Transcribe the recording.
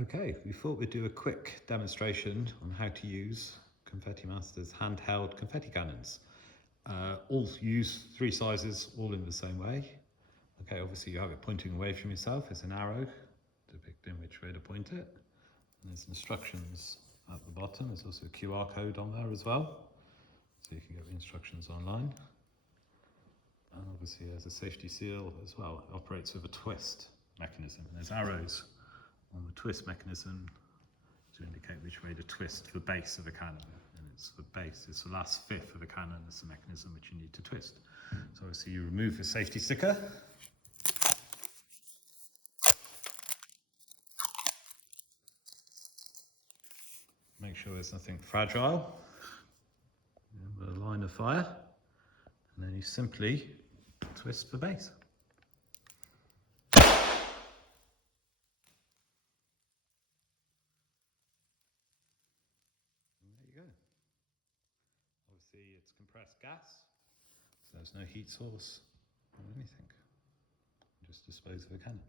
Okay, we thought we'd do a quick demonstration on how to use Confetti Master's handheld confetti cannons. All use 3 sizes, all in the same way. Okay, obviously you have it pointing away from yourself. It's an arrow depicting which way to point it. And there's instructions at the bottom. There's also a QR code on there as well, so you can get the instructions online. And obviously there's a safety seal as well. It operates with a twist mechanism. And there's arrows on the twist mechanism to indicate which way to twist the base of the cannon. And it's the base, it's the last fifth of the cannon, it's the mechanism which you need to twist. So obviously you remove the safety sticker. Make sure there's nothing fragile in the line of fire. And then you simply twist the base. And there you go. Obviously it's compressed gas, so there's no heat source or anything. Just dispose of the cannon.